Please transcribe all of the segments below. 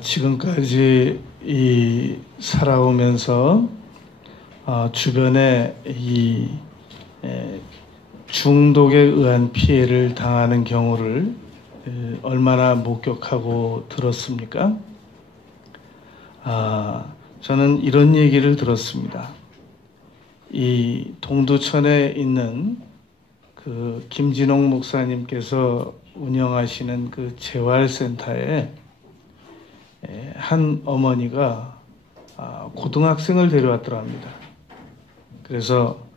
지금까지 살아오면서 주변에 중독에 의한 피해를 당하는 경우를 얼마나 목격하고 들었습니까? 저는 이런 얘기를 들었습니다. 이 동두천에 있는 그 김진홍 목사님께서 운영하시는 그 재활센터에 한 어머니가 고등학생을 데려왔더랍니다. 그래서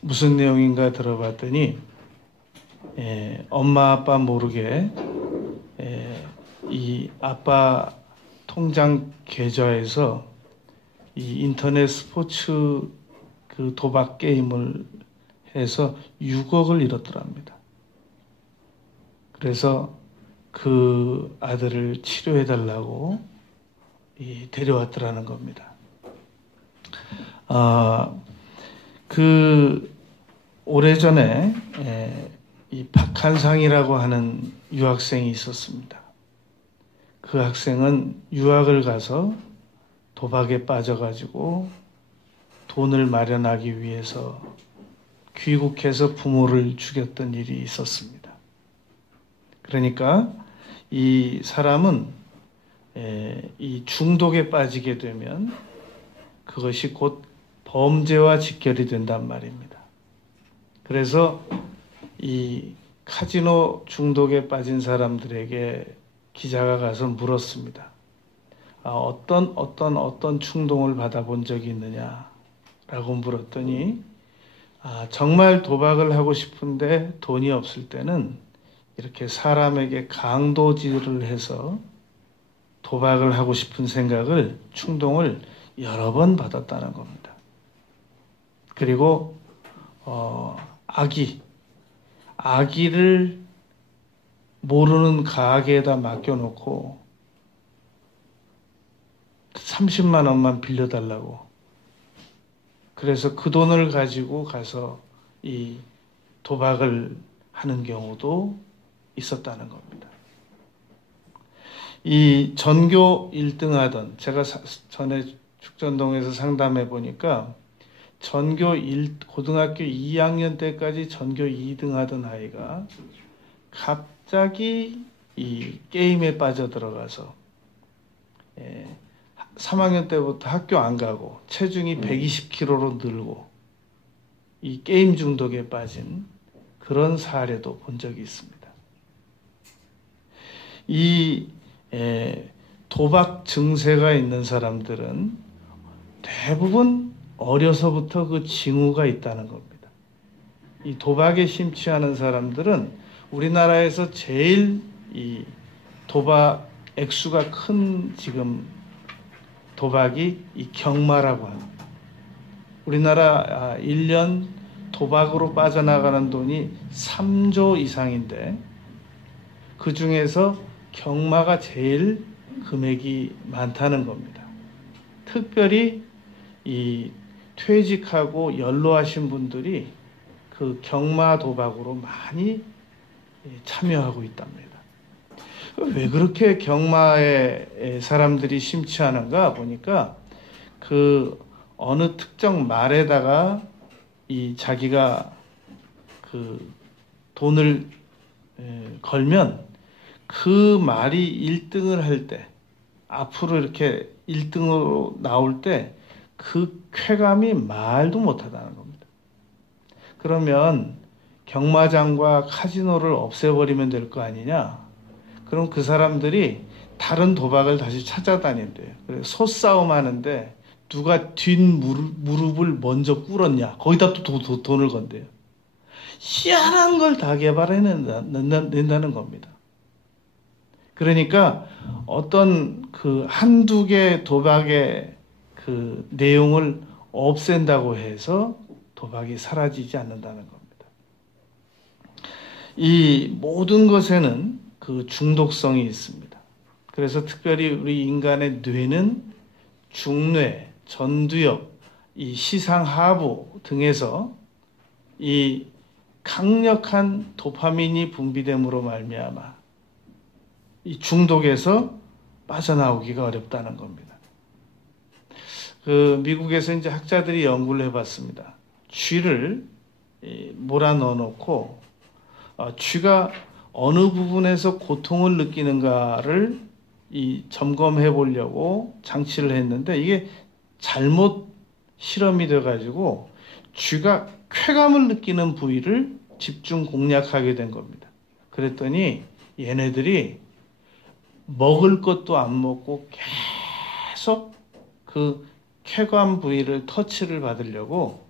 무슨 내용인가 들어봤더니 엄마 아빠 모르게 이 아빠 통장 계좌에서 이 인터넷 스포츠 그 도박 게임을 해서 6억을 잃었더랍니다. 그래서 그 아들을 치료해달라고 데려왔더라는 겁니다. 오래전에 이 박한상이라고 하는 유학생이 있었습니다. 그 학생은 유학을 가서 도박에 빠져가지고 돈을 마련하기 위해서 귀국해서 부모를 죽였던 일이 있었습니다. 그러니까 이 사람은 이 중독에 빠지게 되면 그것이 곧 범죄와 직결이 된단 말입니다. 그래서 이 카지노 중독에 빠진 사람들에게 기자가 가서 물었습니다. 어떤 충동을 받아본 적이 있느냐라고 물었더니 정말 도박을 하고 싶은데 돈이 없을 때는 이렇게 사람에게 강도질을 해서 도박을 하고 싶은 충동을 여러 번 받았다는 겁니다. 그리고 아기를 모르는 가게에다 맡겨놓고 30만 원만 빌려달라고. 그래서 그 돈을 가지고 가서 이 도박을 하는 경우도 있었다는 겁니다. 이 전교 1등 하던, 제가 전에 축전동에서 상담해 보니까 고등학교 2학년 때까지 전교 2등 하던 아이가 갑자기 이 게임에 빠져들어가서 3학년 때부터 학교 안 가고 체중이 120kg로 늘고 이 게임 중독에 빠진 그런 사례도 본 적이 있습니다. 이 도박 증세가 있는 사람들은 대부분 어려서부터 그 징후가 있다는 겁니다. 이 도박에 심취하는 사람들은 우리나라에서 제일 이 도박 액수가 큰 지금 도박이 이 경마라고 합니다. 우리나라 1년 도박으로 빠져나가는 돈이 3조 이상인데 그 중에서 경마가 제일 금액이 많다는 겁니다. 특별히 이 퇴직하고 연로하신 분들이 그 경마 도박으로 많이 참여하고 있답니다. 왜 그렇게 경마에 사람들이 심취하는가 보니까 그 어느 특정 말에다가 이 자기가 그 돈을 걸면 그 말이 1등을 할 때, 앞으로 이렇게 1등으로 나올 때 그 쾌감이 말도 못하다는 겁니다. 그러면 경마장과 카지노를 없애버리면 될 거 아니냐? 그럼 그 사람들이 다른 도박을 다시 찾아다닌대요. 그래서 소싸움 하는데 누가 뒷무릎을 먼저 꿇었냐? 거기다 또 돈을 건대요. 희한한 걸 다 개발해낸다는 겁니다. 그러니까 어떤 그 한두 개 도박의 그 내용을 없앤다고 해서 도박이 사라지지 않는다는 겁니다. 이 모든 것에는 그 중독성이 있습니다. 그래서 특별히 우리 인간의 뇌는 중뇌, 전두엽, 이 시상하부 등에서 이 강력한 도파민이 분비됨으로 말미암아 이 중독에서 빠져나오기가 어렵다는 겁니다. 그 미국에서 이제 학자들이 연구를 해봤습니다. 쥐를 몰아 넣어놓고 쥐가 어느 부분에서 고통을 느끼는가를 점검해 보려고 장치를 했는데 이게 잘못 실험이 돼가지고 쥐가 쾌감을 느끼는 부위를 집중 공략하게 된 겁니다. 그랬더니 얘네들이 먹을 것도 안 먹고 계속 그 쾌감 부위를 터치를 받으려고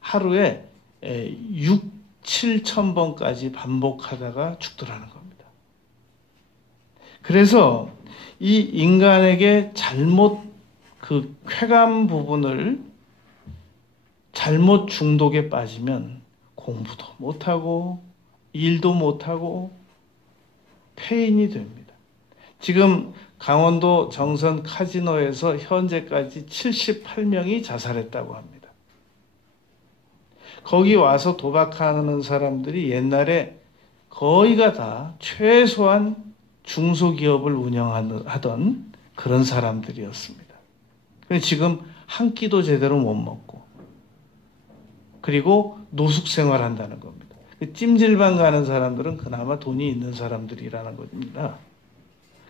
하루에 6, 7천 번까지 반복하다가 죽더라는 겁니다. 그래서 이 인간에게 잘못 그 쾌감 부분을 잘못 중독에 빠지면 공부도 못하고 일도 못하고 폐인이 됩니다. 지금 강원도 정선 카지노에서 현재까지 78명이 자살했다고 합니다. 거기 와서 도박하는 사람들이 옛날에 거의가 다 최소한 중소기업을 운영하던 그런 사람들이었습니다. 지금 한 끼도 제대로 못 먹고 그리고 노숙 생활한다는 겁니다. 찜질방 가는 사람들은 그나마 돈이 있는 사람들이라는 겁니다.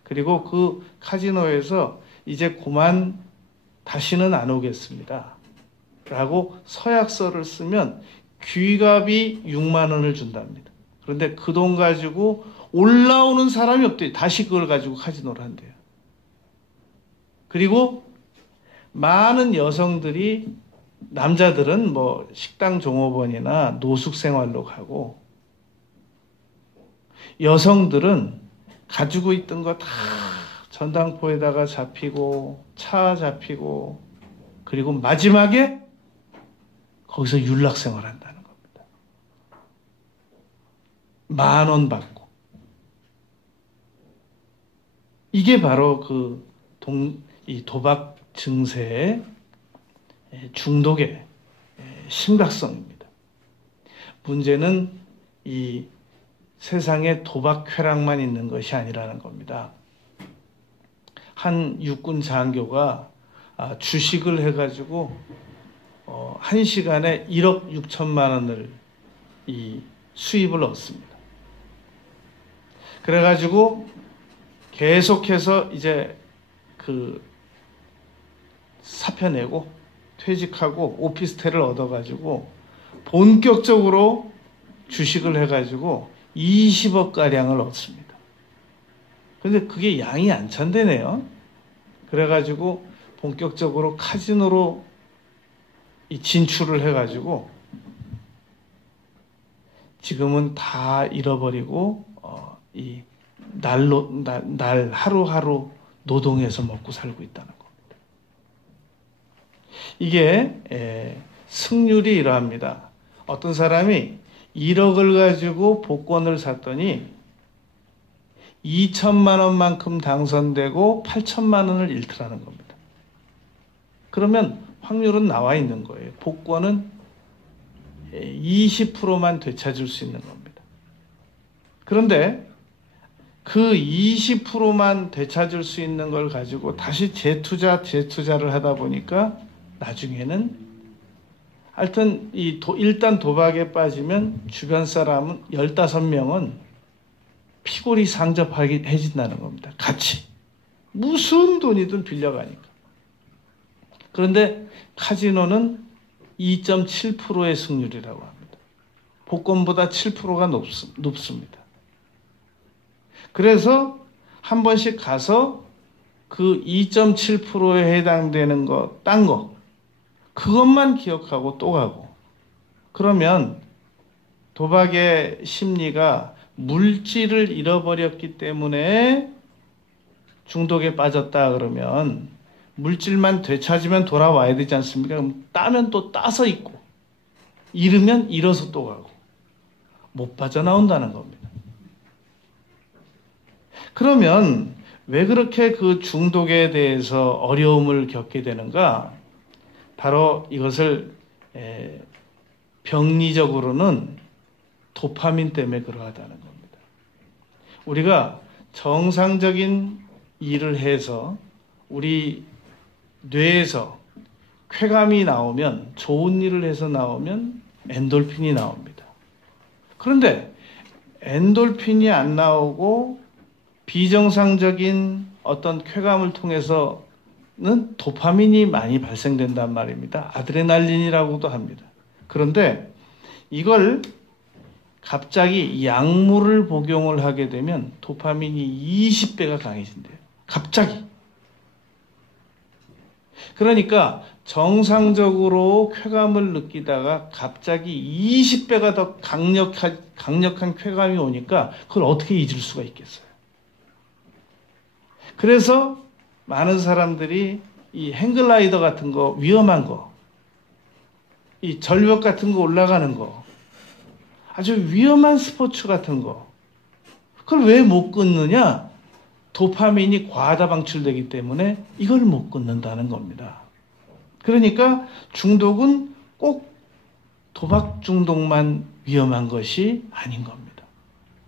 그리고 그 카지노에서 이제 그만 다시는 안 오겠습니다 라고 서약서를 쓰면 귀갑이 6만 원을 준답니다. 그런데 그 돈 가지고 올라오는 사람이 없대요. 다시 그걸 가지고 카지노를 한대요. 그리고 많은 여성들이 남자들은 뭐 식당 종업원이나 노숙 생활로 가고 여성들은 가지고 있던 거 다 전당포에다가 잡히고 차 잡히고 그리고 마지막에 거기서 윤락 생활한다는 겁니다. 10,000원 받고. 이게 바로 이 도박 증세의 중독의 심각성입니다. 문제는 이 세상에 도박 쾌락만 있는 것이 아니라는 겁니다. 한 육군 장교가 주식을 해가지고 1시간에 1억 6천만 원을 수입을 얻습니다. 그래가지고 계속해서 이제 사표 내고 퇴직하고 오피스텔을 얻어가지고 본격적으로 주식을 해가지고 20억 가량을 얻습니다. 그런데 그게 양이 안 찬대네요. 그래가지고 본격적으로 카지노로 진출을 해가지고 지금은 다 잃어버리고 날 하루하루 노동해서 먹고 살고 있다는 겁니다. 이게 승률이 이러합니다. 어떤 사람이 1억을 가지고 복권을 샀더니 2천만 원만큼 당선되고 8천만 원을 잃더라는 겁니다. 그러면 확률은 나와 있는 거예요. 복권은 20%만 되찾을 수 있는 겁니다. 그런데 그 20%만 되찾을 수 있는 걸 가지고 다시 재투자를 하다 보니까 나중에는 하여튼 일단 도박에 빠지면 주변 사람은 15명은 피골이 상접해진다는 겁니다. 같이. 무슨 돈이든 빌려가니까. 그런데 카지노는 2.7%의 승률이라고 합니다. 복권보다 7%가 높습니다. 그래서 한 번씩 가서 그 2.7%에 해당되는 거, 딴 거, 그것만 기억하고 또 가고. 그러면 도박의 심리가 물질을 잃어버렸기 때문에 중독에 빠졌다 그러면 물질만 되찾으면 돌아와야 되지 않습니까? 그럼 따면 또 따서 있고 잃으면 잃어서 또 가고 못 빠져나온다는 겁니다. 그러면 왜 그렇게 그 중독에 대해서 어려움을 겪게 되는가? 바로 이것을 병리적으로는 도파민 때문에 그러하다는 겁니다. 우리가 정상적인 일을 해서 우리 뇌에서 쾌감이 나오면, 좋은 일을 해서 나오면 엔돌핀이 나옵니다. 그런데 엔돌핀이 안 나오고 비정상적인 어떤 쾌감을 통해서는 도파민이 많이 발생된단 말입니다. 아드레날린이라고도 합니다. 그런데 이걸 갑자기 약물을 복용을 하게 되면 도파민이 20배가 강해진대요. 갑자기. 그러니까 정상적으로 쾌감을 느끼다가 갑자기 20배가 더 강력한 쾌감이 오니까 그걸 어떻게 잊을 수가 있겠어요. 그래서 많은 사람들이 이 행글라이더 같은 거, 위험한 거, 이 절벽 같은 거 올라가는 거, 아주 위험한 스포츠 같은 거, 그걸 왜 못 끊느냐? 도파민이 과다 방출되기 때문에 이걸 못 끊는다는 겁니다. 그러니까 중독은 꼭 도박 중독만 위험한 것이 아닌 겁니다.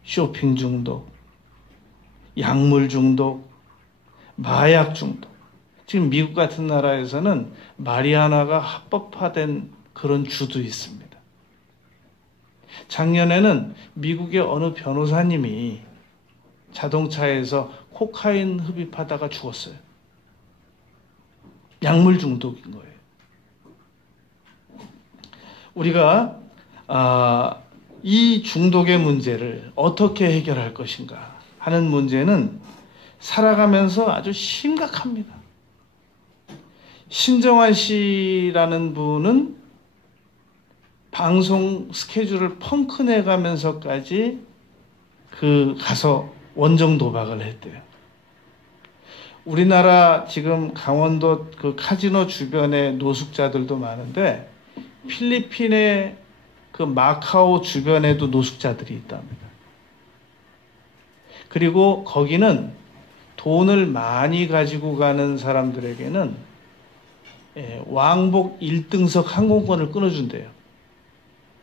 쇼핑 중독, 약물 중독, 마약 중독. 지금 미국 같은 나라에서는 마리아나가 합법화된 그런 주도 있습니다. 작년에는 미국의 어느 변호사님이 자동차에서 코카인 흡입하다가 죽었어요. 약물 중독인 거예요. 우리가 이 중독의 문제를 어떻게 해결할 것인가 하는 문제는 살아가면서 아주 심각합니다. 신정환 씨라는 분은 방송 스케줄을 펑크내가면서까지 가서 원정 도박을 했대요. 우리나라 지금 강원도 그 카지노 주변에 노숙자들도 많은데 필리핀의 그 마카오 주변에도 노숙자들이 있답니다. 그리고 거기는 돈을 많이 가지고 가는 사람들에게는 왕복 1등석 항공권을 끊어준대요.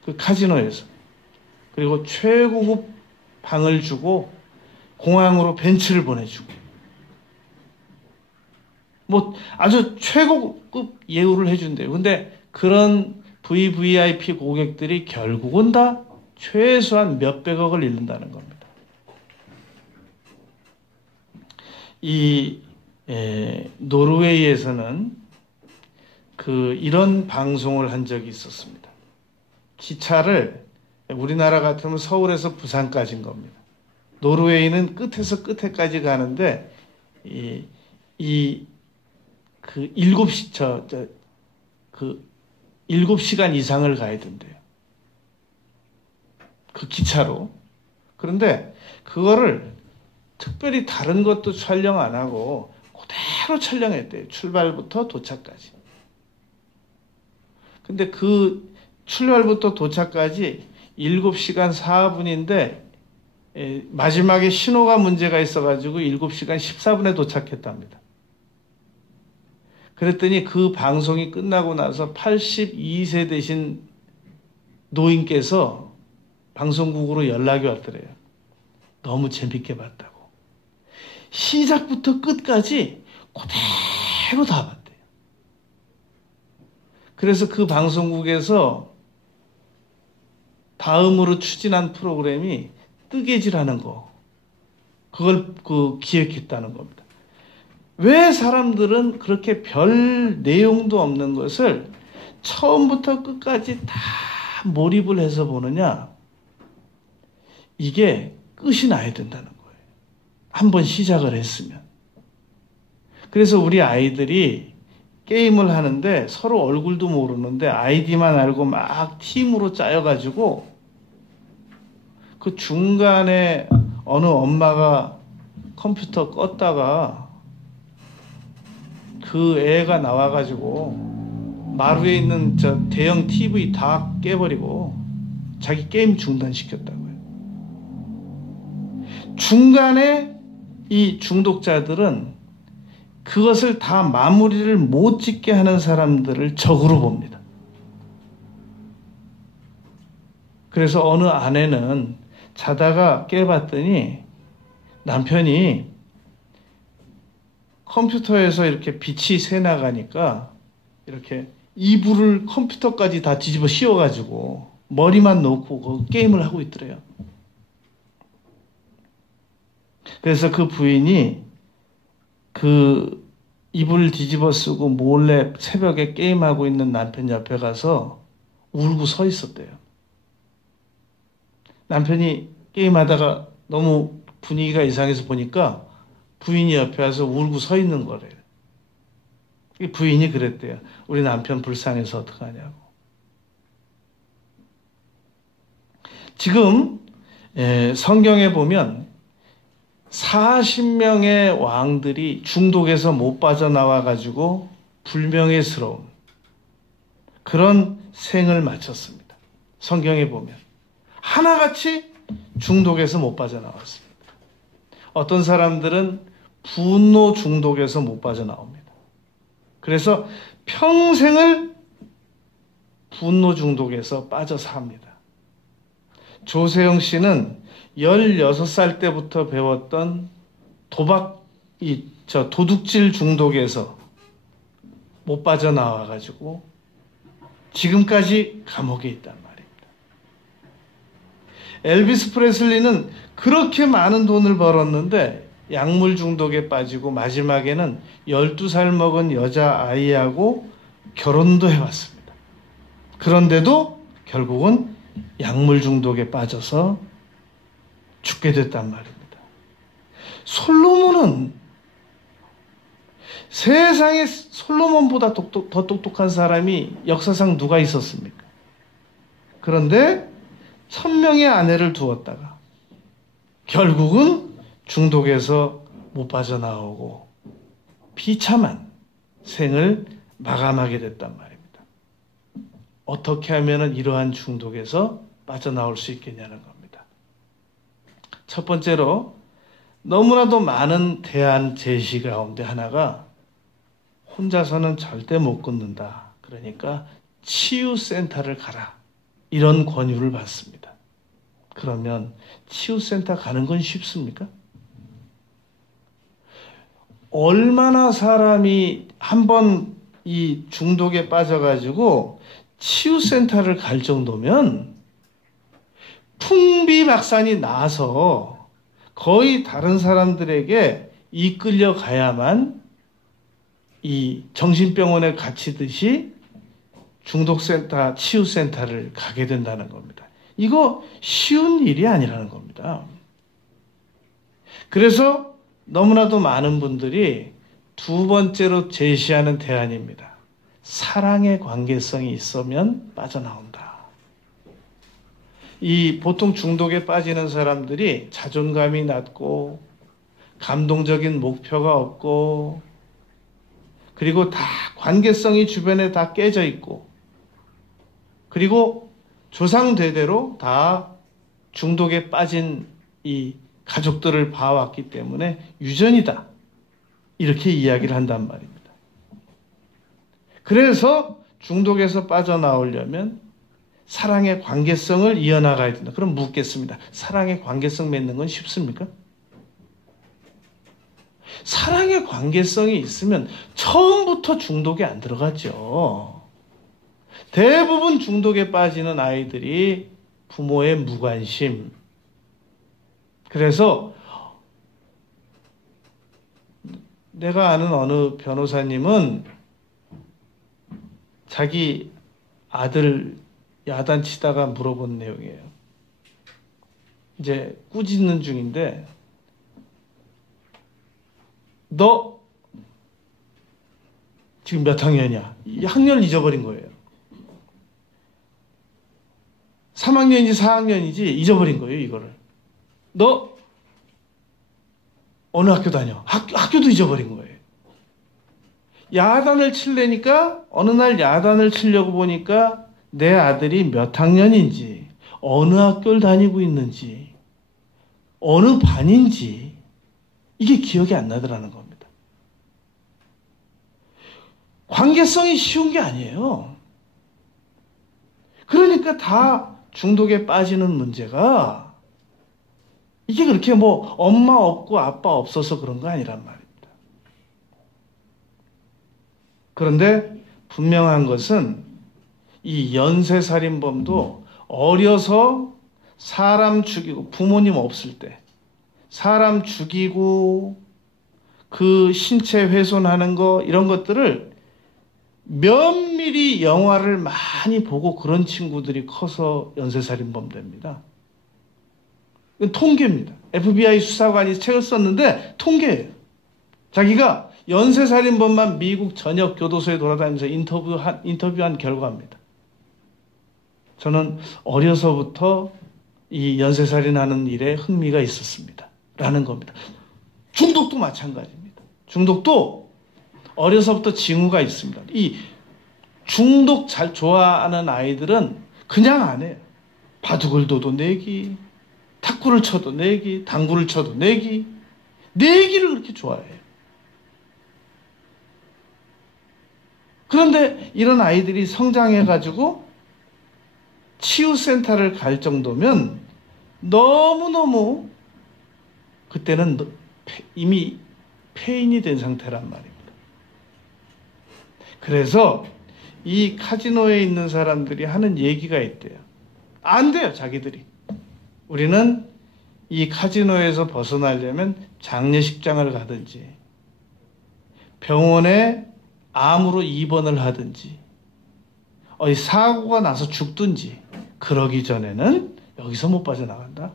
그 카지노에서. 그리고 최고급 방을 주고 공항으로 벤츠를 보내주고 뭐 아주 최고급 예우를 해준대요. 근데 그런 VVIP 고객들이 결국은 다 최소한 몇백억을 잃는다는 겁니다. 이 노르웨이에서는 이런 방송을 한 적이 있었습니다. 기차를 우리나라 같으면 서울에서 부산까지인 겁니다. 노르웨이는 끝에서 끝에까지 가는데 그 7시간 이상을 가야 된대요. 그 기차로. 그런데 그거를 특별히 다른 것도 촬영 안 하고 그대로 촬영했대요. 출발부터 도착까지. 근데 그 출발부터 도착까지 7시간 4분인데 마지막에 신호가 문제가 있어가지고 7시간 14분에 도착했답니다. 그랬더니 그 방송이 끝나고 나서 82세 되신 노인께서 방송국으로 연락이 왔더래요. 너무 재밌게 봤다고. 시작부터 끝까지 그대로 다 봤대요. 그래서 그 방송국에서 다음으로 추진한 프로그램이 뜨개질하는 거, 그걸 기획했다는 겁니다. 왜 사람들은 그렇게 별 내용도 없는 것을 처음부터 끝까지 다 몰입을 해서 보느냐? 이게 끝이 나야 된다는 거예요. 한번 시작을 했으면. 그래서 우리 아이들이 게임을 하는데 서로 얼굴도 모르는데 아이디만 알고 막 팀으로 짜여가지고 그 중간에 어느 엄마가 컴퓨터 껐다가 그 애가 나와가지고 마루에 있는 저 대형 TV 다 깨버리고 자기 게임 중단시켰다고요. 중간에 이 중독자들은 그것을 다 마무리를 못 짓게 하는 사람들을 적으로 봅니다. 그래서 어느 아내는 자다가 깨봤더니 남편이 컴퓨터에서 이렇게 빛이 새 나가니까 이렇게 이불을 컴퓨터까지 다 뒤집어 씌워가지고 머리만 놓고 그 게임을 하고 있더래요. 그래서 그 부인이 그 이불 뒤집어 쓰고 몰래 새벽에 게임하고 있는 남편 옆에 가서 울고 서 있었대요. 남편이 게임하다가 너무 분위기가 이상해서 보니까 부인이 옆에 와서 울고 서 있는 거래요. 부인이 그랬대요. 우리 남편 불쌍해서 어떡하냐고. 지금 성경에 보면 40명의 왕들이 중독에서 못 빠져나와 가지고 불명예스러운 그런 생을 마쳤습니다. 성경에 보면 하나같이 중독에서 못 빠져나왔습니다. 어떤 사람들은 분노 중독에서 못 빠져나옵니다. 그래서 평생을 분노 중독에서 빠져 삽니다. 조세영 씨는 16살 때부터 배웠던 도둑질 중독에서 못 빠져나와가지고 지금까지 감옥에 있단 말입니다. 엘비스 프레슬리는 그렇게 많은 돈을 벌었는데 약물 중독에 빠지고 마지막에는 12살 먹은 여자아이하고 결혼도 해봤습니다. 그런데도 결국은 약물 중독에 빠져서 죽게 됐단 말입니다. 솔로몬은 세상에 솔로몬보다 더 똑똑한 사람이 역사상 누가 있었습니까? 그런데 1000명의 아내를 두었다가 결국은 중독에서 못 빠져나오고 비참한 생을 마감하게 됐단 말입니다. 어떻게 하면 이러한 중독에서 빠져나올 수 있겠냐는 겁니다. 첫 번째로 너무나도 많은 대안 제시 가운데 하나가 혼자서는 절대 못 끊는다. 그러니까 치유센터를 가라. 이런 권유를 받습니다. 그러면 치유센터 가는 건 쉽습니까? 얼마나 사람이 한번 이 중독에 빠져가지고 치유센터를 갈 정도면 풍비박산이 나서 거의 다른 사람들에게 이끌려 가야만 이 정신병원에 갇히듯이 중독센터, 치유센터를 가게 된다는 겁니다. 이거 쉬운 일이 아니라는 겁니다. 그래서 너무나도 많은 분들이 두 번째로 제시하는 대안입니다. 사랑의 관계성이 있으면 빠져나온다. 이 보통 중독에 빠지는 사람들이 자존감이 낮고 감동적인 목표가 없고 그리고 다 관계성이 주변에 다 깨져 있고 그리고 조상대대로 다 중독에 빠진 이 가족들을 봐왔기 때문에 유전이다. 이렇게 이야기를 한단 말입니다. 그래서 중독에서 빠져나오려면 사랑의 관계성을 이어나가야 된다. 그럼 묻겠습니다. 사랑의 관계성 맺는 건 쉽습니까? 사랑의 관계성이 있으면 처음부터 중독에 안 들어가죠. 대부분 중독에 빠지는 아이들이 부모의 무관심. 그래서 내가 아는 어느 변호사님은 자기 아들 야단치다가 물어본 내용이에요. 이제 꾸짖는 중인데 너 지금 몇 학년이야? 이 학년을 잊어버린 거예요. 3학년인지 4학년인지 잊어버린 거예요, 이거를. 너 어느 학교 다녀? 학교도 잊어버린 거예요. 야단을 칠래니까 어느 날 야단을 치려고 보니까 내 아들이 몇 학년인지, 어느 학교를 다니고 있는지, 어느 반인지 이게 기억이 안 나더라는 겁니다. 관계성이 쉬운 게 아니에요. 그러니까 다 중독에 빠지는 문제가 이게 그렇게 뭐 엄마 없고 아빠 없어서 그런 거 아니란 말입니다. 그런데 분명한 것은 이 연쇄살인범도 어려서 사람 죽이고, 부모님 없을 때 사람 죽이고 그 신체 훼손하는 거, 이런 것들을 면밀히 영화를 많이 보고 그런 친구들이 커서 연쇄살인범 됩니다. 이건 통계입니다. FBI 수사관이 책을 썼는데 통계예요. 자기가 연쇄살인범만 미국 전역 교도소에 돌아다니면서 인터뷰한 결과입니다. 저는 어려서부터 이 연쇄살인하는 일에 흥미가 있었습니다. 라는 겁니다. 중독도 마찬가지입니다. 중독도 어려서부터 징후가 있습니다. 이 중독 잘 좋아하는 아이들은 그냥 안 해요. 바둑을 둬도 내기, 탁구를 쳐도 내기, 당구를 쳐도 내기, 내기를 그렇게 좋아해요. 그런데 이런 아이들이 성장해가지고 치유센터를 갈 정도면 너무너무 그때는 이미 폐인이 된 상태란 말입니다. 그래서 이 카지노에 있는 사람들이 하는 얘기가 있대요. 안 돼요, 자기들이. 우리는 이 카지노에서 벗어나려면 장례식장을 가든지 병원에 암으로 입원을 하든지 어디 사고가 나서 죽든지 그러기 전에는 여기서 못 빠져나간다.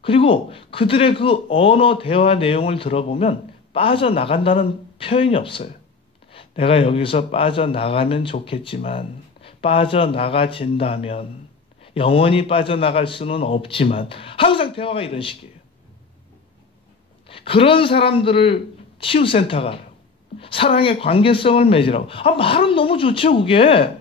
그리고 그들의 그 언어 대화 내용을 들어보면 빠져나간다는 표현이 없어요. 내가 여기서 빠져나가면 좋겠지만, 빠져나가진다면, 영원히 빠져나갈 수는 없지만, 항상 대화가 이런 식이에요. 그런 사람들을 치유센터 가라고, 사랑의 관계성을 맺으라고. 말은 너무 좋죠, 그게.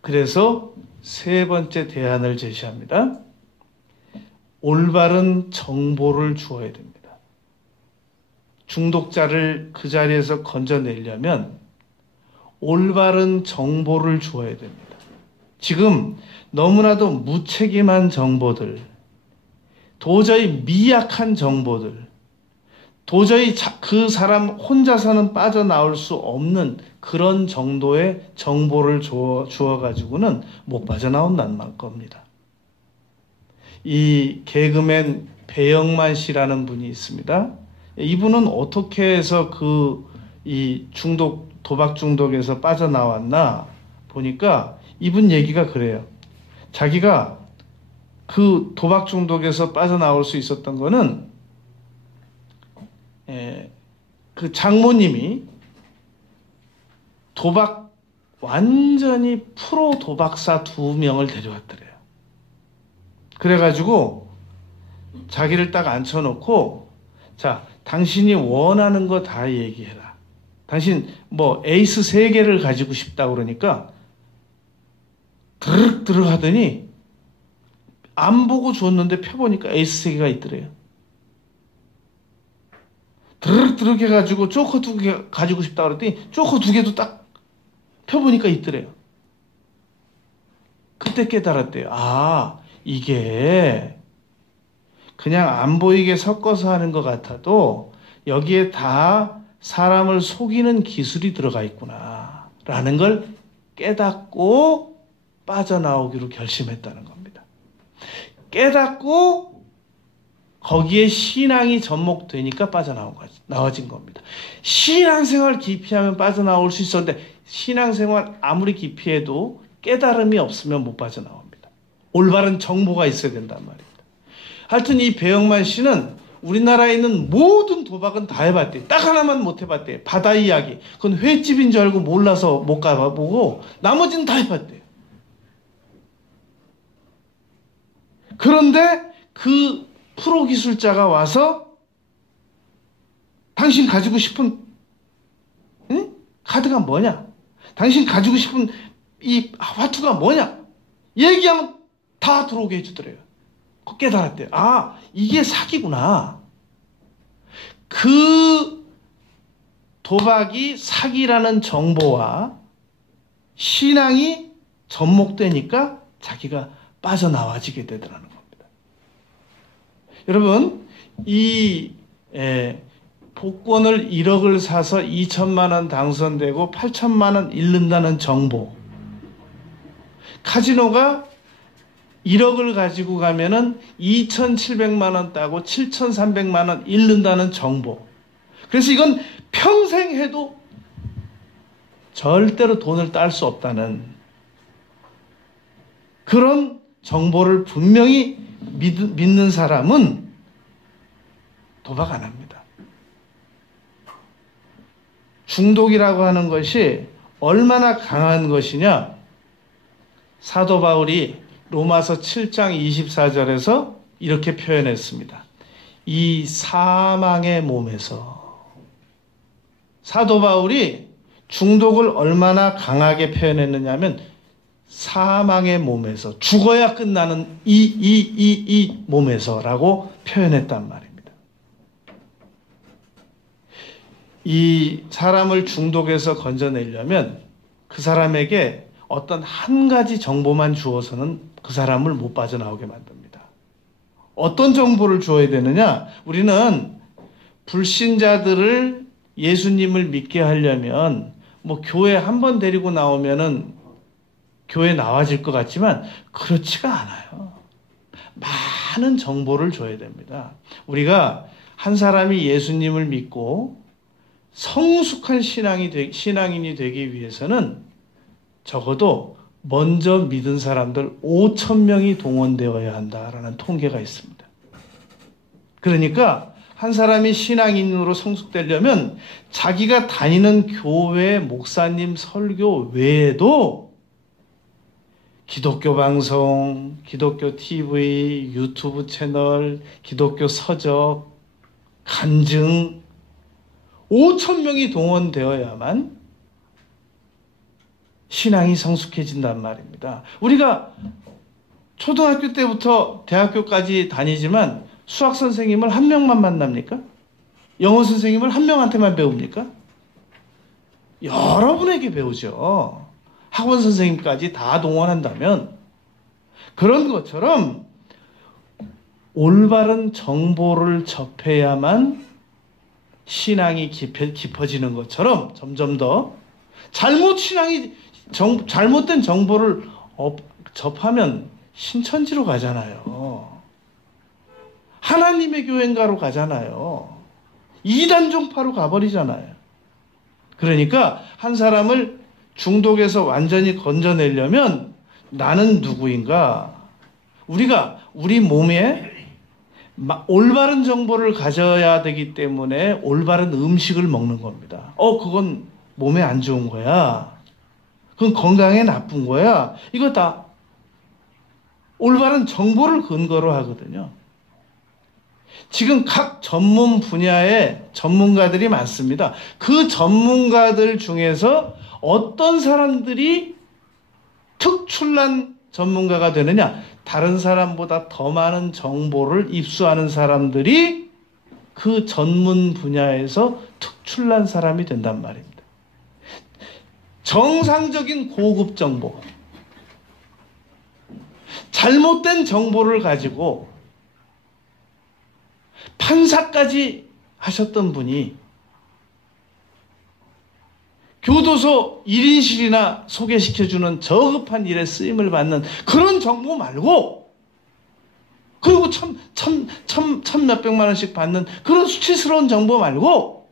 그래서 세 번째 대안을 제시합니다. 올바른 정보를 주어야 됩니다. 중독자를 그 자리에서 건져내려면 올바른 정보를 주어야 됩니다. 지금 너무나도 무책임한 정보들, 도저히 미약한 정보들, 도저히 그 사람 혼자서는 빠져나올 수 없는 그런 정도의 정보를 주어가지고는 못 빠져나온다는 겁니다. 이 개그맨 배영만 씨라는 분이 있습니다. 이분은 어떻게 해서 이 도박 중독에서 빠져나왔나 보니까 이분 얘기가 그래요. 자기가 그 도박 중독에서 빠져나올 수 있었던 거는 그 장모님이 완전히 프로 도박사 2명을 데려왔더래요. 그래가지고 자기를 딱 앉혀놓고, 자, 당신이 원하는 거 다 얘기해라. 당신 에이스 3개를 가지고 싶다 그러니까 드르륵 하더니 안 보고 줬는데 펴보니까 에이스 3개가 있더래요. 드르륵 해가지고 조커 2개 가지고 싶다 그랬더니 조커 2개도 딱 펴보니까 있더래요. 그때 깨달았대요. 이게 그냥 안 보이게 섞어서 하는 것 같아도 여기에 다 사람을 속이는 기술이 들어가 있구나 라는 걸 깨닫고 빠져나오기로 결심했다는 겁니다. 깨닫고 거기에 신앙이 접목되니까 나와진 겁니다. 신앙생활 깊이 하면 빠져나올 수 있었는데 신앙생활 아무리 깊이 해도 깨달음이 없으면 못 빠져나옵니다. 올바른 정보가 있어야 된단 말입니다. 하여튼 이 배영만 씨는 우리나라에 있는 모든 도박은 다 해봤대요. 딱 하나만 못 해봤대요. 바다 이야기. 그건 횟집인 줄 알고 몰라서 못 가보고 나머지는 다 해봤대요. 그런데 그 프로 기술자가 와서 당신 가지고 싶은 카드가 뭐냐? 당신 가지고 싶은 이 화투가 뭐냐? 얘기하면 다 들어오게 해주더래요. 깨달았대요. 이게 사기구나. 그 도박이 사기라는 정보와 신앙이 접목되니까 자기가 빠져나와지게 되더라는 겁니다. 여러분, 이 복권을 1억을 사서 2천만 원 당선되고 8천만 원 잃는다는 정보. 카지노가 1억을 가지고 가면은 2,700만 원 따고 7,300만 원 잃는다는 정보. 그래서 이건 평생 해도 절대로 돈을 딸 수 없다는 그런 정보를 분명히 믿는 사람은 도박 안 합니다. 중독이라고 하는 것이 얼마나 강한 것이냐? 사도 바울이 로마서 7장 24절에서 이렇게 표현했습니다. 이 사망의 몸에서. 사도 바울이 중독을 얼마나 강하게 표현했느냐면 사망의 몸에서, 죽어야 끝나는 이 몸에서라고 표현했단 말입니다. 이 사람을 중독에서 건져내려면 그 사람에게 어떤 한 가지 정보만 주어서는 그 사람을 못 빠져나오게 만듭니다. 어떤 정보를 줘야 되느냐? 우리는 불신자들을 예수님을 믿게 하려면 교회 한 번 데리고 나오면은 교회 나와질 것 같지만 그렇지가 않아요. 많은 정보를 줘야 됩니다. 우리가 한 사람이 예수님을 믿고 성숙한 신앙인이 되기 위해서는 적어도 먼저 믿은 사람들 5,000명이 동원되어야 한다라는 통계가 있습니다. 그러니까 한 사람이 신앙인으로 성숙되려면 자기가 다니는 교회 목사님 설교 외에도 기독교 방송, 기독교 TV, 유튜브 채널, 기독교 서적, 간증 5,000명이 동원되어야만 신앙이 성숙해진단 말입니다. 우리가 초등학교 때부터 대학교까지 다니지만 수학 선생님을 한 명만 만납니까? 영어 선생님을 한 명한테만 배웁니까? 여러분에게 배우죠. 학원 선생님까지 다 동원한다면. 그런 것처럼 올바른 정보를 접해야만 신앙이 깊어지는 것처럼 점점 더 잘못된 정보를 접하면 신천지로 가잖아요. 하나님의 교회인가로 가잖아요. 이단종파로 가버리잖아요. 그러니까 한 사람을 중독에서 완전히 건져내려면 나는 누구인가? 우리가 우리 몸에 올바른 정보를 가져야 되기 때문에 올바른 음식을 먹는 겁니다. 그건 몸에 안 좋은 거야. 그건 건강에 나쁜 거야. 이거 다 올바른 정보를 근거로 하거든요. 지금 각 전문 분야의 전문가들이 많습니다. 그 전문가들 중에서 어떤 사람들이 특출난 전문가가 되느냐? 다른 사람보다 더 많은 정보를 입수하는 사람들이 그 전문 분야에서 특출난 사람이 된단 말입니다. 정상적인 고급 정보, 잘못된 정보를 가지고 판사까지 하셨던 분이 교도소 1인실이나 소개시켜주는 저급한 일에 쓰임을 받는 그런 정보 말고, 그리고 천 몇백만 원씩 받는 그런 수치스러운 정보 말고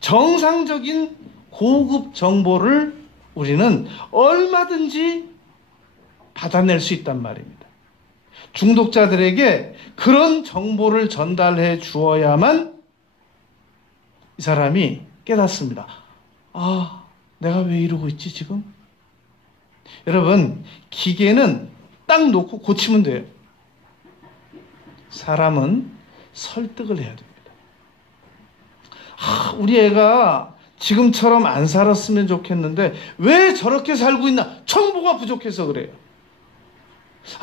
정상적인 고급 정보를 우리는 얼마든지 받아낼 수 있단 말입니다. 중독자들에게 그런 정보를 전달해 주어야만 이 사람이 깨닫습니다. 내가 왜 이러고 있지 지금? 여러분, 기계는 딱 놓고 고치면 돼요. 사람은 설득을 해야 됩니다. 우리 애가 지금처럼 안 살았으면 좋겠는데 왜 저렇게 살고 있나? 정보가 부족해서 그래요.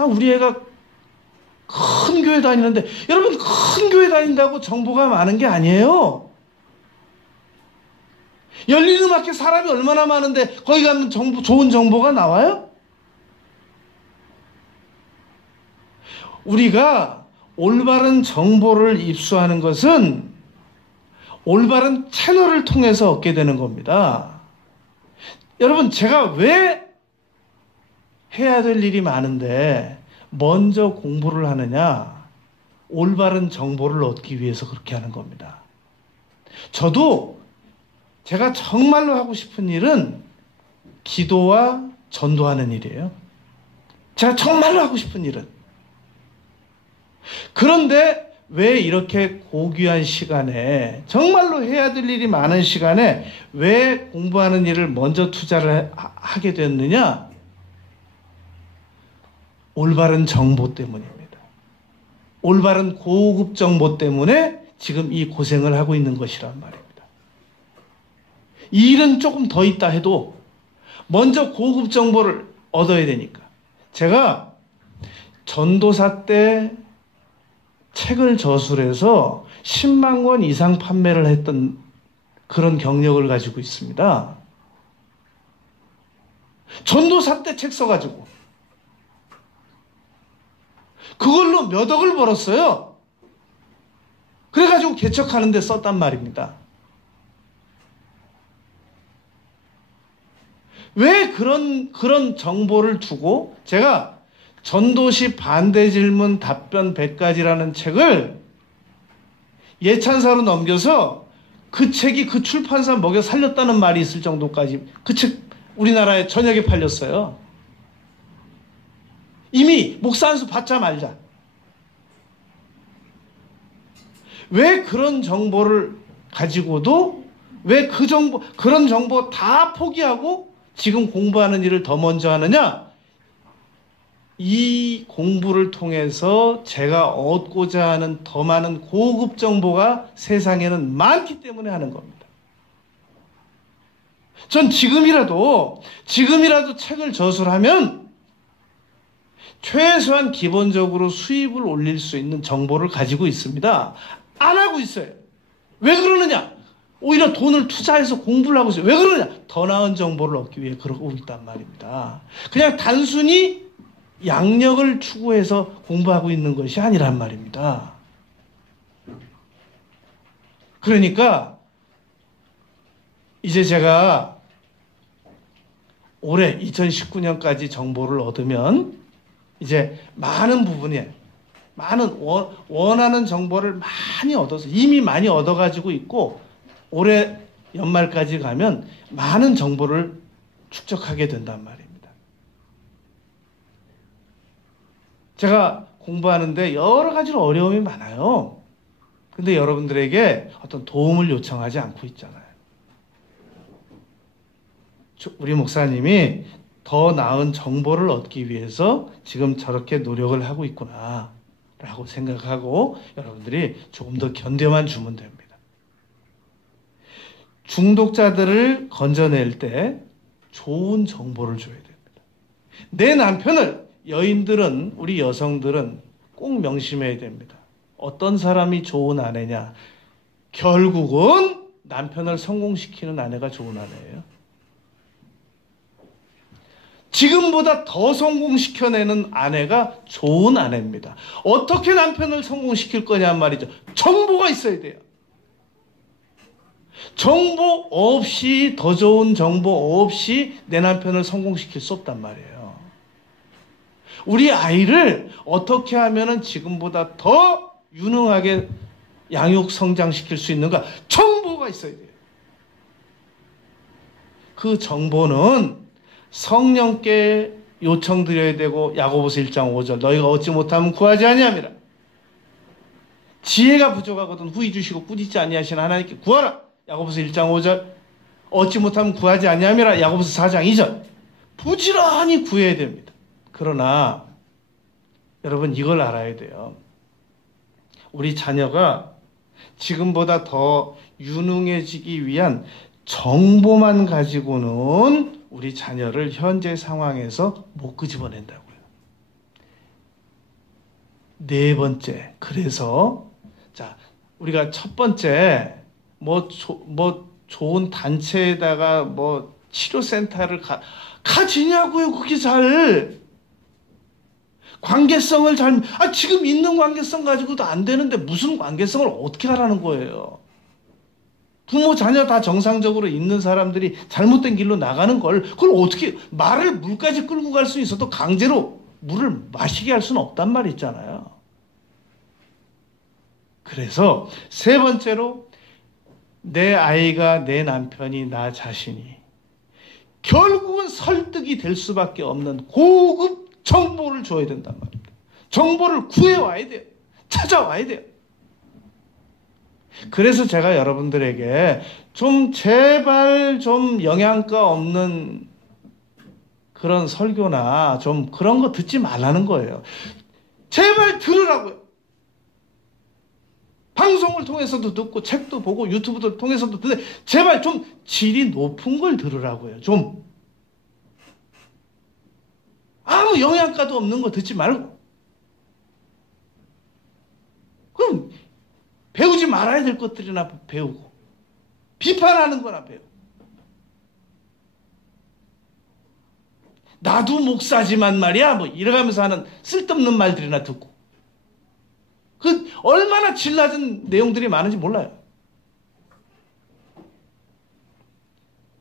우리 애가 큰 교회 다니는데, 여러분, 큰 교회 다닌다고 정보가 많은 게 아니에요. 열린음악회 사람이 얼마나 많은데 거기 가면 좋은 정보가 나와요? 우리가 올바른 정보를 입수하는 것은 올바른 채널을 통해서 얻게 되는 겁니다. 여러분, 제가 왜 해야 될 일이 많은데 먼저 공부를 하느냐? 올바른 정보를 얻기 위해서 그렇게 하는 겁니다. 저도 제가 정말로 하고 싶은 일은 기도와 전도하는 일이에요. 제가 정말로 하고 싶은 일은. 그런데 왜 이렇게 고귀한 시간에, 정말로 해야 될 일이 많은 시간에 왜 공부하는 일을 먼저 투자를 하게 됐느냐? 올바른 정보 때문입니다. 올바른 고급 정보 때문에 지금 이 고생을 하고 있는 것이란 말입니다. 이 일은 조금 더 있다 해도 먼저 고급 정보를 얻어야 되니까. 제가 전도사 때 책을 저술해서 10만 권 이상 판매를 했던 그런 경력을 가지고 있습니다. 전도사 때 책 써가지고 그걸로 몇 억을 벌었어요. 그래가지고 개척하는 데 썼단 말입니다. 왜 그런 정보를 두고 제가 전도시 반대 질문 답변 100가지라는 책을 예찬사로 넘겨서 그 책이 그 출판사 먹여 살렸다는 말이 있을 정도까지 그 책 우리나라에 전역에 팔렸어요. 이미 목사 한 수 받자 말자. 왜 그런 정보를 가지고도 왜 그런 정보 다 포기하고 지금 공부하는 일을 더 먼저 하느냐? 이 공부를 통해서 제가 얻고자 하는 더 많은 고급 정보가 세상에는 많기 때문에 하는 겁니다. 전 지금이라도 책을 저술하면 최소한 기본적으로 수입을 올릴 수 있는 정보를 가지고 있습니다. 안 하고 있어요. 왜 그러느냐? 오히려 돈을 투자해서 공부를 하고 있어요. 왜 그러냐? 더 나은 정보를 얻기 위해 그러고 있단 말입니다. 그냥 단순히 양력을 추구해서 공부하고 있는 것이 아니란 말입니다. 그러니까 이제 제가 올해 2019년까지 정보를 얻으면 이제 많은 부분에 원하는 정보를 많이 얻어서 이미 많이 얻어가지고 있고 올해 연말까지 가면 많은 정보를 축적하게 된단 말입니다. 제가 공부하는데 여러 가지로 어려움이 많아요. 근데 여러분들에게 어떤 도움을 요청하지 않고 있잖아요. 우리 목사님이 더 나은 정보를 얻기 위해서 지금 저렇게 노력을 하고 있구나 라고 생각하고 여러분들이 조금 더 견뎌만 주면 됩니다. 중독자들을 건져낼 때 좋은 정보를 줘야 됩니다. 내 남편을 여인들은, 우리 여성들은 꼭 명심해야 됩니다. 어떤 사람이 좋은 아내냐? 결국은 남편을 성공시키는 아내가 좋은 아내예요. 지금보다 더 성공시켜내는 아내가 좋은 아내입니다. 어떻게 남편을 성공시킬 거냐 말이죠. 정보가 있어야 돼요. 정보 없이, 더 좋은 정보 없이 내 남편을 성공시킬 수 없단 말이에요. 우리 아이를 어떻게 하면 지금보다 더 유능하게 양육 성장시킬 수 있는가? 정보가 있어야 돼요. 그 정보는 성령께 요청드려야 되고, 야고보서 1장 5절 너희가 얻지 못하면 구하지 아니함이라. 지혜가 부족하거든 후히 주시고 꾸짖지 아니하시는 하나님께 구하라. 야고보서 1장 5절 얻지 못하면 구하지 아니함이라. 야고보서 4장 2절 부지런히 구해야 됩니다. 그러나 여러분 이걸 알아야 돼요. 우리 자녀가 지금보다 더 유능해지기 위한 정보만 가지고는 우리 자녀를 현재 상황에서 못 끄집어낸다고요. 네 번째, 그래서 자 우리가 첫 번째 좋은 단체에다가 치료센터를 가지냐고요. 그게 잘 관계성을 지금 있는 관계성 가지고도 안 되는데 무슨 관계성을 어떻게 하라는 거예요? 부모, 자녀 다 정상적으로 있는 사람들이 잘못된 길로 나가는 그걸 어떻게, 말을 물까지 끌고 갈 수 있어도 강제로 물을 마시게 할 수는 없단 말이 있잖아요. 그래서 세 번째로, 내 아이가, 내 남편이, 나 자신이 결국은 설득이 될 수밖에 없는 고급 정보를 줘야 된단 말입니다. 정보를 구해와야 돼요. 찾아와야 돼요. 그래서 제가 여러분들에게 좀 제발 좀 영양가 없는 그런 설교나 좀 그런 거 듣지 말라는 거예요. 제발 들으라고요. 방송을 통해서도 듣고 책도 보고 유튜브를 통해서도 듣는데 제발 좀 질이 높은 걸 들으라고요. 좀 아무 영양가도 없는 거 듣지 말고. 그럼 배우지 말아야 될 것들이나 배우고 비판하는 거나 배우고. 나도 목사지만 말이야 뭐 이래가면서 하는 쓸데없는 말들이나 듣고. 그 얼마나 질 낮은 내용들이 많은지 몰라요.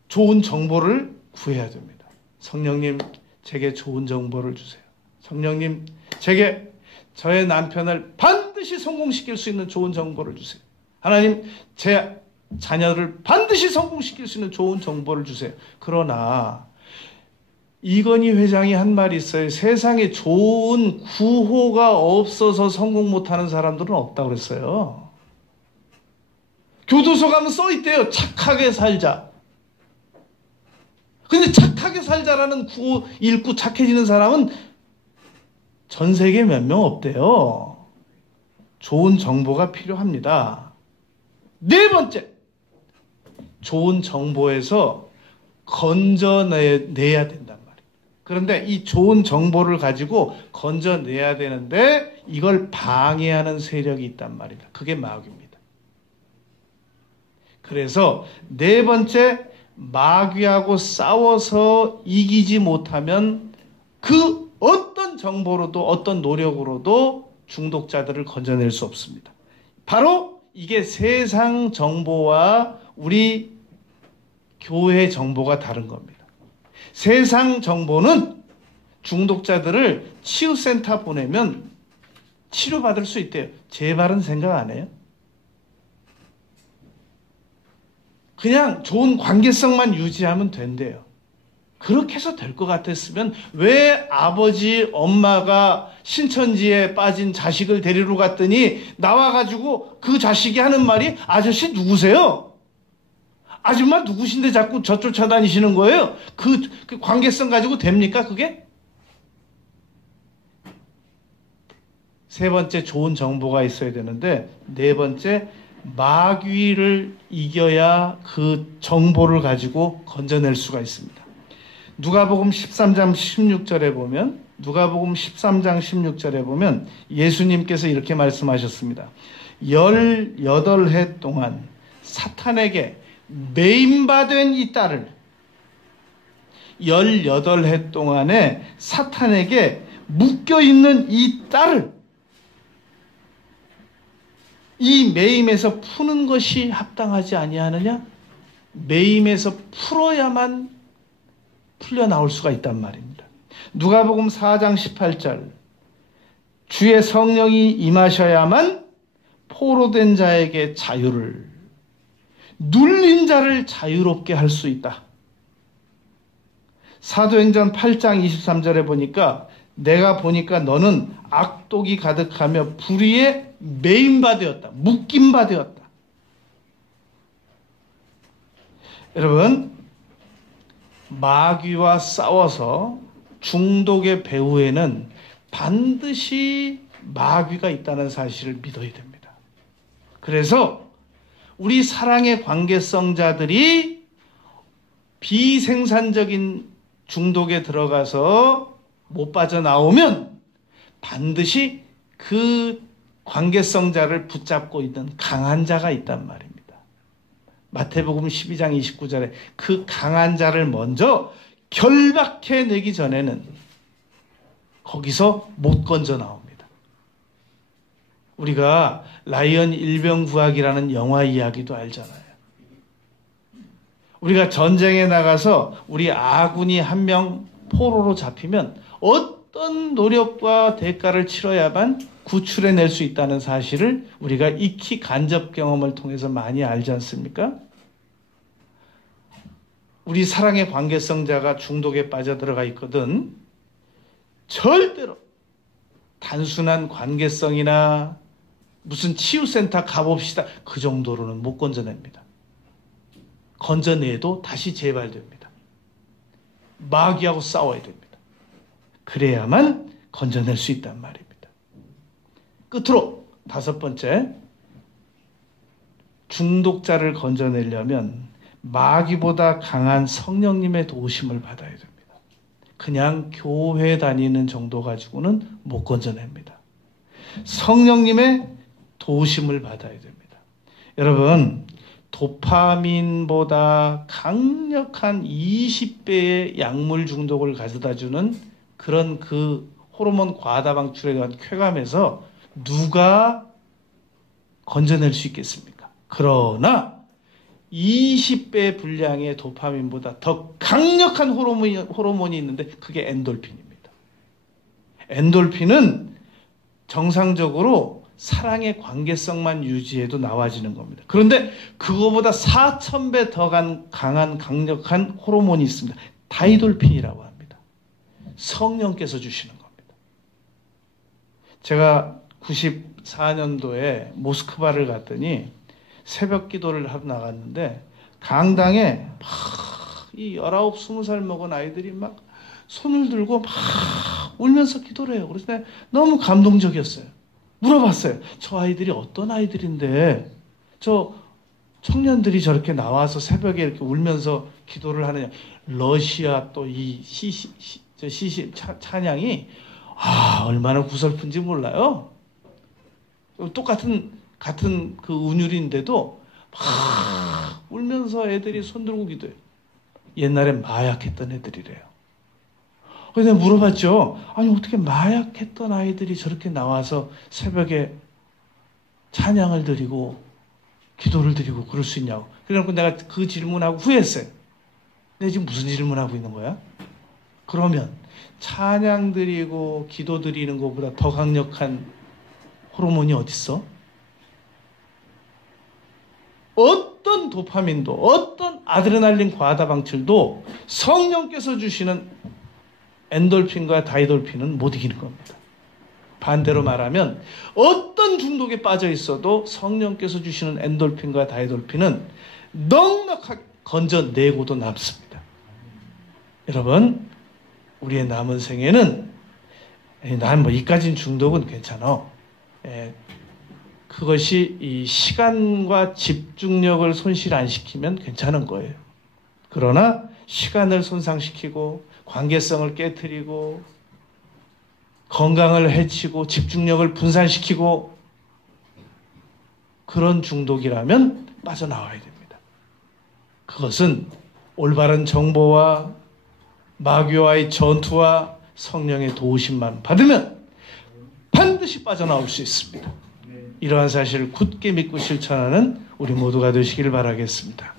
좋은 정보를 구해야 됩니다. 성령님, 제게 좋은 정보를 주세요. 성령님, 제게 저의 남편을 반드시 성공시킬 수 있는 좋은 정보를 주세요. 하나님, 제 자녀를 반드시 성공시킬 수 있는 좋은 정보를 주세요. 그러나 이건희 회장이 한 말이 있어요. 세상에 좋은 구호가 없어서 성공 못하는 사람들은 없다고 그랬어요. 교도소 가면 써있대요. 착하게 살자. 근데 착하게 살자라는 구호 읽고 착해지는 사람은 전 세계에 몇 명 없대요. 좋은 정보가 필요합니다. 네 번째, 좋은 정보에서 건져내야 된단 말이에요. 그런데 이 좋은 정보를 가지고 건져내야 되는데 이걸 방해하는 세력이 있단 말입니다. 그게 마귀입니다. 그래서 네 번째, 마귀하고 싸워서 이기지 못하면 그 어떤 정보로도 어떤 노력으로도 중독자들을 건져낼 수 없습니다. 바로 이게 세상 정보와 우리 교회 정보가 다른 겁니다. 세상 정보는 중독자들을 치유센터 보내면 치료받을 수 있대요. 제 발은 생각 안 해요. 그냥 좋은 관계성만 유지하면 된대요. 그렇게 해서 될 것 같았으면 왜 아버지, 엄마가 신천지에 빠진 자식을 데리러 갔더니 나와가지고 그 자식이 하는 말이 아저씨 누구세요? 아줌마 누구신데 자꾸 저 쫓아다니시는 거예요? 그 관계성 가지고 됩니까 그게? 세 번째, 좋은 정보가 있어야 되는데 네 번째, 마귀를 이겨야 그 정보를 가지고 건져낼 수가 있습니다. 누가복음 13장 16절에 보면 누가복음 13장 16절에 보면 예수님께서 이렇게 말씀하셨습니다. 18해 동안 사탄에게 매임받은 이 딸을 18해 동안에 사탄에게 묶여있는 이 딸을 이 매임에서 푸는 것이 합당하지 아니하느냐? 매임에서 풀어야만 풀려 나올 수가 있단 말입니다. 누가복음 4장 18절 주의 성령이 임하셔야만 포로된 자에게 자유를, 눌린 자를 자유롭게 할 수 있다. 사도행전 8장 23절에 보니까 내가 보니까 너는 악독이 가득하며 불의에 매임바 되었다. 묶임바 되었다. 여러분, 마귀와 싸워서 중독의 배후에는 반드시 마귀가 있다는 사실을 믿어야 됩니다. 그래서 우리 사랑의 관계성자들이 비생산적인 중독에 들어가서 못 빠져나오면 반드시 그 관계성자를 붙잡고 있는 강한 자가 있단 말입니다. 마태복음 12장 29절에 그 강한 자를 먼저 결박해내기 전에는 거기서 못 건져 나옵니다. 우리가 라이언 일병구하기라는 영화 이야기도 알잖아요. 우리가 전쟁에 나가서 우리 아군이 한 명 포로로 잡히면 어떤 노력과 대가를 치러야만 구출해낼 수 있다는 사실을 우리가 익히 간접 경험을 통해서 많이 알지 않습니까? 우리 사랑의 관계성자가 중독에 빠져들어가 있거든 절대로 단순한 관계성이나 무슨 치유센터 가봅시다 그 정도로는 못 건져냅니다. 건져내도 다시 재발됩니다. 마귀하고 싸워야 됩니다. 그래야만 건져낼 수 있단 말입니다. 끝으로 5번째, 중독자를 건져내려면 마귀보다 강한 성령님의 도우심을 받아야 됩니다. 그냥 교회 다니는 정도 가지고는 못 건져냅니다. 성령님의 도우심을 받아야 됩니다. 여러분, 도파민보다 강력한 20배의 약물 중독을 가져다주는 그런 그 호르몬 과다 방출에 대한 쾌감에서 누가 건져낼 수 있겠습니까? 그러나 20배 분량의 도파민보다 더 강력한 호르몬이 있는데 그게 엔돌핀입니다. 엔돌핀은 정상적으로 사랑의 관계성만 유지해도 나와지는 겁니다. 그런데 그거보다 4,000배 더 강한 강력한 호르몬이 있습니다. 다이돌핀이라고 합니다. 성령께서 주시는 겁니다. 제가 94년도에 모스크바를 갔더니 새벽 기도를 하러 나갔는데 강당에 막 이 19, 20살 먹은 아이들이 막 손을 들고 막 울면서 기도를 해요. 그래서 내가 너무 감동적이었어요. 물어봤어요. 저 아이들이 어떤 아이들인데 저 청년들이 저렇게 나와서 새벽에 이렇게 울면서 기도를 하느냐. 러시아 또 이 찬양이 얼마나 구설픈지 몰라요. 똑같은 그 운율인데도 막 울면서 애들이 손들고 기도해요. 옛날에 마약했던 애들이래요. 그래서 내가 물어봤죠. 아니 어떻게 마약했던 아이들이 저렇게 나와서 새벽에 찬양을 드리고 기도를 드리고 그럴 수 있냐고. 그래서 내가 그 질문하고 후회했어요. 내가 지금 무슨 질문하고 있는 거야? 그러면 찬양 드리고 기도 드리는 것보다 더 강력한 호르몬이 어딨어? 어떤 도파민도 어떤 아드레날린 과다 방출도 성령께서 주시는 엔돌핀과 다이돌핀은 못 이기는 겁니다. 반대로 말하면 어떤 중독에 빠져 있어도 성령께서 주시는 엔돌핀과 다이돌핀은 넉넉하게 건져내고도 남습니다. 여러분, 우리의 남은 생에는 난 뭐 이까진 중독은 괜찮아. 그것이 이 시간과 집중력을 손실 안 시키면 괜찮은 거예요. 그러나 시간을 손상시키고 관계성을 깨트리고 건강을 해치고 집중력을 분산시키고 그런 중독이라면 빠져나와야 됩니다. 그것은 올바른 정보와 마귀와의 전투와 성령의 도우심만 받으면 반드시 빠져나올 수 있습니다. 이러한 사실을 굳게 믿고 실천하는 우리 모두가 되시길 바라겠습니다.